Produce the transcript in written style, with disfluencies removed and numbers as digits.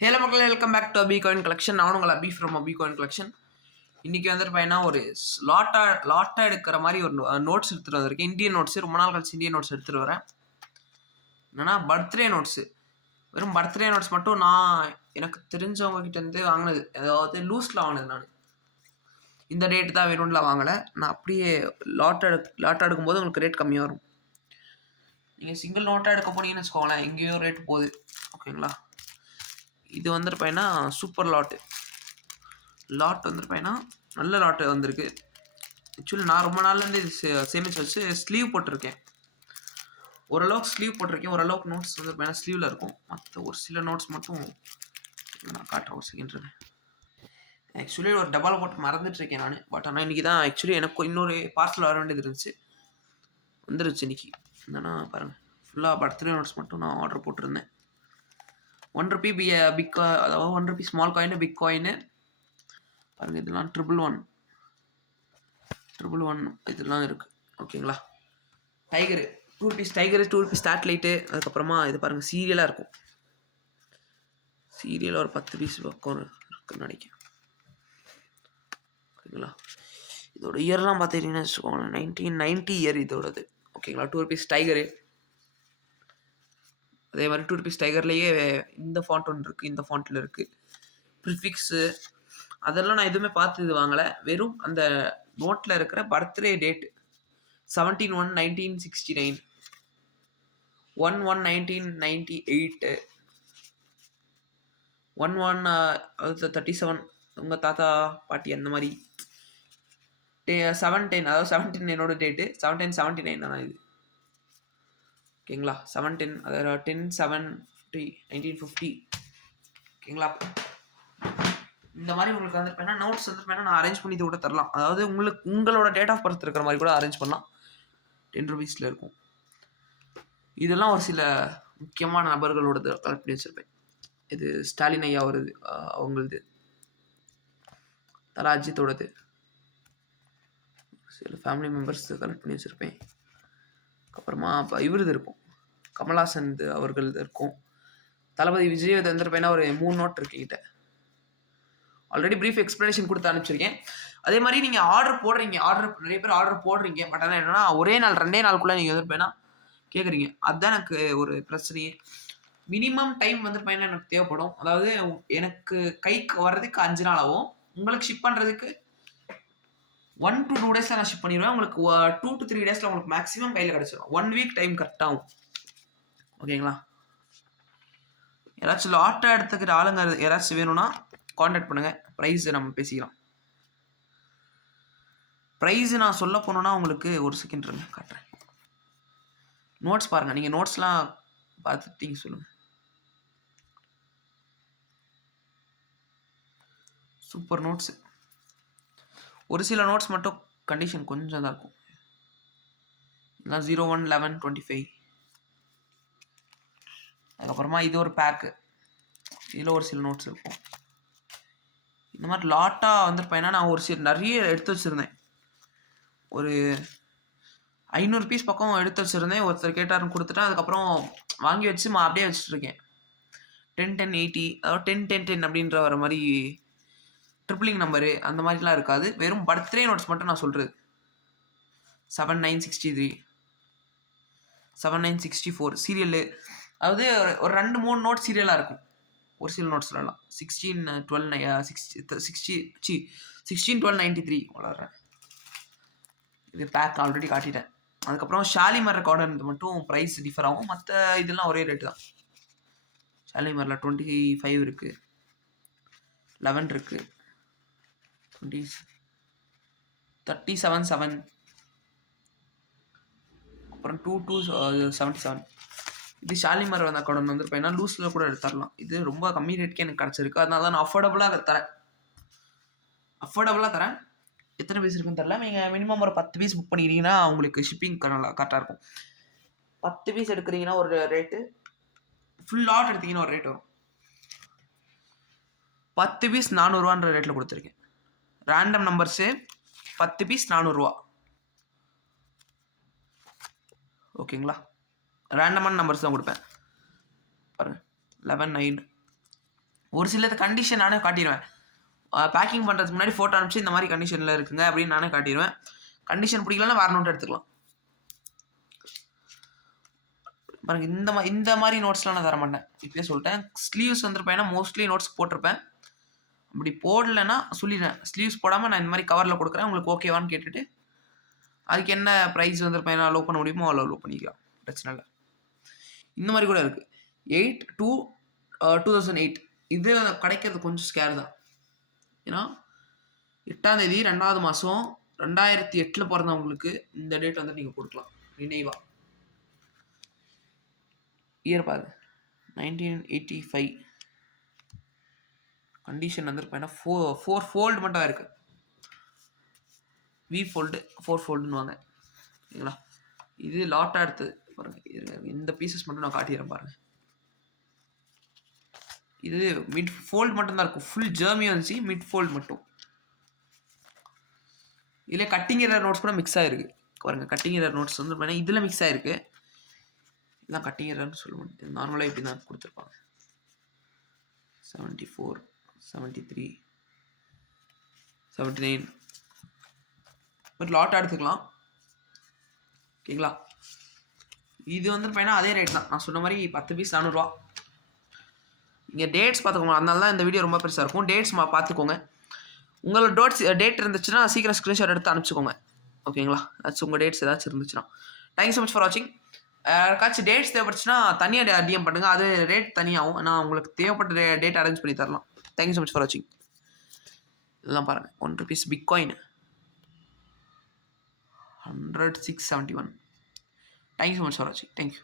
Hello மக்களே, welcome back to Abi coin collection. நான் உங்கள் Abi from Abi coin collection. இன்றைக்கி வந்துட்டு பையனா ஒரு லாட்டாக எடுக்கிற மாதிரி ஒரு நோட்ஸ் எடுத்துகிட்டு வந்திருக்கேன். இந்தியன் நோட்ஸு, ரொம்ப நாள் கழிச்சு இந்தியன் நோட்ஸ் எடுத்துகிட்டு வரேன். என்னென்னா பர்த்டே நோட்ஸு, வெறும் பர்த்டே நோட்ஸ் மட்டும் நான் எனக்கு தெரிஞ்சவங்ககிட்டேருந்து வாங்கினது, அதாவது லூஸில் வாங்கினது. நான் இந்த ரேட்டு தான் வேணும்லாம் வாங்கலை. நான் அப்படியே லாட்டாக எடுக்கும்போது உங்களுக்கு ரேட் கம்மியாக வரும். நீங்கள் சிங்கிள் நோட்டாக எடுக்க போனீங்கன்னு வச்சுக்கோங்களேன், எங்கேயோ ரேட் போகுது. ஓகேங்களா? இது வந்துருப்பேன்னா சூப்பர் லாட் வந்துருப்பேன்னா நல்ல லாட்டு வந்திருக்கு. ஆக்சுவலி நான் ரொம்ப நாள்லேருந்து இது சேமித்து வச்சு ஸ்லீவ் போட்டிருக்கேன். ஓரளவுக்கு ஸ்லீவ் போட்டிருக்கேன். ஓரளவுக்கு நோட்ஸ் வந்துருப்பேன்னா ஸ்லீவில் இருக்கும். மற்ற ஒரு சில நோட்ஸ் மட்டும் நான் காட்டுறேன். ஒரு செகண்ட். ஆக்சுவலி ஒரு டப்பாவில் போட்டு மறந்துட்டுருக்கேன் நான். பட் ஆனால் இன்றைக்கி தான் ஆக்சுவலி எனக்கு இன்னொரு பார்சல் வர வேண்டியது இருந்துச்சு. வந்துருச்சு இன்றைக்கி. என்னன்னா பாருங்கள், ஃபுல்லாக பர்த்டே நோட்ஸ் மட்டும் நான் ஆர்டர் போட்டிருந்தேன். ₹1 பிக், அதாவது ₹1 ஸ்மால் காயின், பிக் காயின் பாருங்கள். இதெல்லாம் 111 இதெல்லாம் இருக்குது. ஓகேங்களா? Tiger ₹2 tiger, ₹2 ஸ்டாட்லைட்டு. அதுக்கப்புறமா இது பாருங்கள், சீரியலாக இருக்கும். சீரியலாக ஒரு 10 பீஸ் பக்கம் இருக்குன்னு நினைக்கிறேன். ஓகேங்களா? இதோட இயர்லாம் பார்த்துக்கிட்டிங்கன்னா வச்சுக்கோங்களேன், 1990 இயர் இதோடது. ஓகேங்களா? ₹2 டைகரு. அதே மாதிரி ₹2 டைகர்லேயே இந்த ஃபாண்ட் ஒன்று இருக்குது, இந்த ஃபாண்ட்டில் இருக்குது. ப்ரிஃபிக்ஸு அதெல்லாம் நான் எதுவுமே பார்த்து இது வாங்கலை. வெறும் அந்த நோட்டில் இருக்கிற பர்த்டே டேட்டு 17/1/1969, 1/1/1998, 1/1/37 உங்கள் தாத்தா பாட்டி அந்த மாதிரி 7/10, அதாவது 7/10 என்னோட டேட்டு. 7/10/79 தானே இது. ஓகேங்களா? 7/10, அதாவது 10/7/1950. ஓகேங்களா? இந்த மாதிரி உங்களுக்கு வந்துருப்பேன்னா நோட்ஸ் வந்துருப்பேன்னா நான் அரேஞ்ச் பண்ணி கூட தரலாம். அதாவது உங்களோட டேட் ஆஃப் பர்த் இருக்கிற மாதிரி கூட அரேஞ்ச் பண்ணலாம். ₹10 இருக்கும். இதெல்லாம் ஒரு சில முக்கியமான நபர்களோடது கலெக்ட் பண்ணி வச்சுருப்பேன். இது ஸ்டாலின் ஐயா வருது, அவங்களது. தலா அஜித்தோடது. சில ஃபேமிலி மெம்பர்ஸ் கலெக்ட் பண்ணி வச்சுருப்பேன். அப்புறமா இப்போ இவருது இருக்கும், கமல்ஹாசன் அவர்களது இருக்கும். தளபதி விஜய் வந்துருப்பேன்னா ஒரு 3 நோட் இருக்குங்கிட்ட. ஆல்ரெடி ப்ரீஃப் எக்ஸ்ப்ளனேஷன் கொடுத்து அனுப்பிச்சிருக்கேன். அதே மாதிரி நீங்கள் ஆர்டர் போடுறீங்க, நிறைய பேர் ஆர்டர் போடுறீங்க. பட் ஆனால் என்னென்னா ஒரே நாள் 2 நாளுக்குள்ளே நீங்கள் வந்துருப்பேன்னா கேட்குறீங்க. அதுதான் எனக்கு ஒரு பிரச்சனையே. மினிமம் டைம் வந்துருப்பேன்னா எனக்கு தேவைப்படும். அதாவது எனக்கு கைக்கு வர்றதுக்கு 5 நாள் ஆகும். உங்களுக்கு ஷிப் பண்ணுறதுக்கு 1 to 2 டேஸில் நான் ஷிப் பண்ணிடுவேன். உங்களுக்கு 2 to 3 டேஸில் உங்களுக்கு மேக்ஸிமம் கையில் கிடச்சிடும். 1 வீக் டைம் கரெக்டாகும். ஓகேங்களா? யாராச்சும் லாட்டாக எடுத்துக்கிற ஆளுங்க யாராச்சும் வேணும்னா காண்டாக்ட் பண்ணுங்கள். ப்ரைஸு நம்ம பேசிக்கலாம். ப்ரைஸு நான் சொல்ல போனோன்னா உங்களுக்கு ஒரு செகண்ட் இருங்க, காட்டுறேன். நோட்ஸ் பாருங்கள். நீங்கள் நோட்ஸ்லாம் பார்த்துட்டீங்க சொல்லுங்கள். Super notes. ஒரு சில நோட்ஸ் மட்டும் கண்டிஷன் கொஞ்சம் தான் இருக்கும். இதெல்லாம் 01/11/25. அதுக்கப்புறமா இது ஒரு பேக்கு. இதில் ஒரு சில நோட்ஸ் இருக்கும். இந்த மாதிரி லாட்டாக வந்துருப்பேன்னா நான் ஒரு சில நிறைய எடுத்து வச்சுருந்தேன். ஒரு 500 பீஸ் பக்கம் எடுத்து வச்சுருந்தேன். ஒருத்தர் கேட்டாருன்னு கொடுத்துட்டேன். அதுக்கப்புறம் வாங்கி வச்சு அப்படியே வச்சுட்ருக்கேன். 10/10/80, அதாவது 10/10/10 அப்படின்ற வர மாதிரி ட்ரிபிளிங் நம்பரு அந்த மாதிரிலாம் இருக்காது. வெறும் பர்த்டே நோட்ஸ் மட்டும் நான் சொல்கிறது. 7/9/63, 7/9/64 சீரியலு. அதாவது ஒரு 2-3 நோட் சீரியலாக இருக்கும் ஒரு சில நோட்ஸ்லாம். 16/12/93 வளர்றேன். இது பேக் ஆல்ரெடி காட்டிட்டேன். அதுக்கப்புறம் ஷாலிமர் ரெக்கார்டு மட்டும் ப்ரைஸ் டிஃபர் ஆகும். மற்ற இதெல்லாம் ஒரே ரேட்டு தான். ஷாலிமரில் 25 இருக்குது, 11 இருக்குது, 37/7, அப்புறம் 22/77. இது ஷாலிமர் அக்கௌண்ட் வந்துருப்பேன்னா லூஸில் கூட எடுத்துடலாம். இது ரொம்ப கம்மி ரேட்டுக்கே எனக்கு கிடச்சிருக்கு. அதனால தான் நான் அஃபோர்டபுளாக தரேன். எத்தனை பீஸ் இருக்குன்னு தெரில. நீங்கள் மினிமம் ஒரு 10 பீஸ் புக் பண்ணிக்கிறீங்கன்னா உங்களுக்கு ஷிப்பிங் கரெக்டாக இருக்கும். 10 பீஸ் எடுக்கிறீங்கன்னா ஒரு ரேட்டு, ஃபுல் லாட் எடுத்தீங்கன்னா ஒரு ரேட் வரும். 10 பீஸ் ₹400 ரேட்டில் கொடுத்துருக்கேன். Random numbers 10 piece ₹400. ஓகேங்களா? ரேண்டமான நம்பர்ஸ் தான் கொடுப்பேன். பாருங்கள், 11/9, ஒரு சிலது கண்டிஷன் நானே காட்டிடுவேன். பேக்கிங் பண்ணுறதுக்கு முன்னாடி ஃபோட்டோ அனுப்பிச்சு இந்த மாதிரி கண்டிஷனில் இருக்குங்க அப்படின்னு நானே காட்டிடுவேன். கண்டிஷன் பிடிக்கலன்னா வேறு நோட் எடுத்துக்கலாம். பாருங்க இந்த மாதிரி நோட்ஸ்லாம் நான் தர மாட்டேன். இப்போயே சொல்லிட்டேன். ஸ்லீவ்ஸ் வந்துருப்பேன் மோஸ்ட்லி நோட்ஸ் போட்டிருப்பேன். அப்படி போடலைன்னா சொல்லிடுறேன். ஸ்லீவ்ஸ் போடாமல் நான் இந்த மாதிரி கவரில் கொடுக்குறேன். உங்களுக்கு ஓகேவான்னு கேட்டுட்டு அதுக்கு என்ன ப்ரைஸ் வந்துருப்பேன் அலோவ் பண்ண முடியுமோ அலோவ் பண்ணிக்கலாம். பிரச்சனை இல்லை. இந்த மாதிரி கூட இருக்குது. 8/2/2008 இது கிடைக்கிறது கொஞ்சம் ஸ்கேர் தான். ஏன்னா 8ஆம் தேதி 2வது மாதம் 2008 பிறந்தவங்களுக்கு இந்த டேட் வந்து நீங்கள் கொடுக்கலாம் நினைவா. இயர் பாருங்க 1985. கண்டிஷன் வந்துருப்பேன்னா 4 ஃபோல்டு மட்டும் தான் இருக்குது. வி ஃபோல்டு 4 ஃபோல்டுன்னு வாங்க சரிங்களா. இது லாட்டாக எடுத்தது பாருங்கள். இந்த பீசஸ் மட்டும் நான் காட்டிடுறேன் பாருங்கள். இது மிட் ஃபோல்டு மட்டும் தான் இருக்கும். ஃபுல் ஜெர்மியும் இருந்துச்சு. மிட் ஃபோல்டு மட்டும். இதில் கட்டிங் எரர் நோட்ஸ் கூட மிக்ஸ் ஆகிருக்கு பாருங்கள். கட்டிங் எரர் நோட்ஸ் வந்து பார்த்தீங்கன்னா இதில் மிக்ஸ் ஆகிருக்கு. இதெல்லாம் கட்டிங் எரர்னு சொல்லுவாங்க. நார்மலாக இப்படி தான் கொடுத்துருப்பாங்க. 74, 73, 79 பட் லாட்டாக எடுத்துக்கலாம் ஓகேங்களா. இது வந்து பார்த்தீங்கன்னா அதே ரேட் தான். நான் சொன்ன மாதிரி 10 பீஸ் 400 ரூபா. இங்கே டேட்ஸ் பார்த்துக்கோங்க. அதனால தான் இந்த வீடியோ ரொம்ப பெருசாக இருக்கும். டேட்ஸ் பார்த்துக்கோங்க. உங்களோட டேட் இருந்துச்சுன்னா சீக்கிரம் ஸ்க்ரீன்ஷாட் எடுத்து அனுப்பிச்சிக்கோங்க ஓகேங்களா. அது உங்கள் டேட்ஸ் ஏதாச்சும் இருந்துச்சுன்னா. தேங்க்யூ ஸோ மச் ஃபார் வாட்சிங். யாருக்காச்சும் டேட்ஸ் தேவைப்பட்டுச்சுன்னா தனியாக டிஎம் பண்ணுங்கள். அது ரேட் தனியாகும். நான் உங்களுக்கு தேவைப்பட்ட டேட் அரேஞ்ச் பண்ணி தரலாம். தேங்க்யூ ஸோ மச் ஃபார் வாட்சிங். இதெல்லாம் பாருங்கள். 1 rupees bitcoin 106.71. Thank you so much for வாட்சிங். தேங்க்யூ.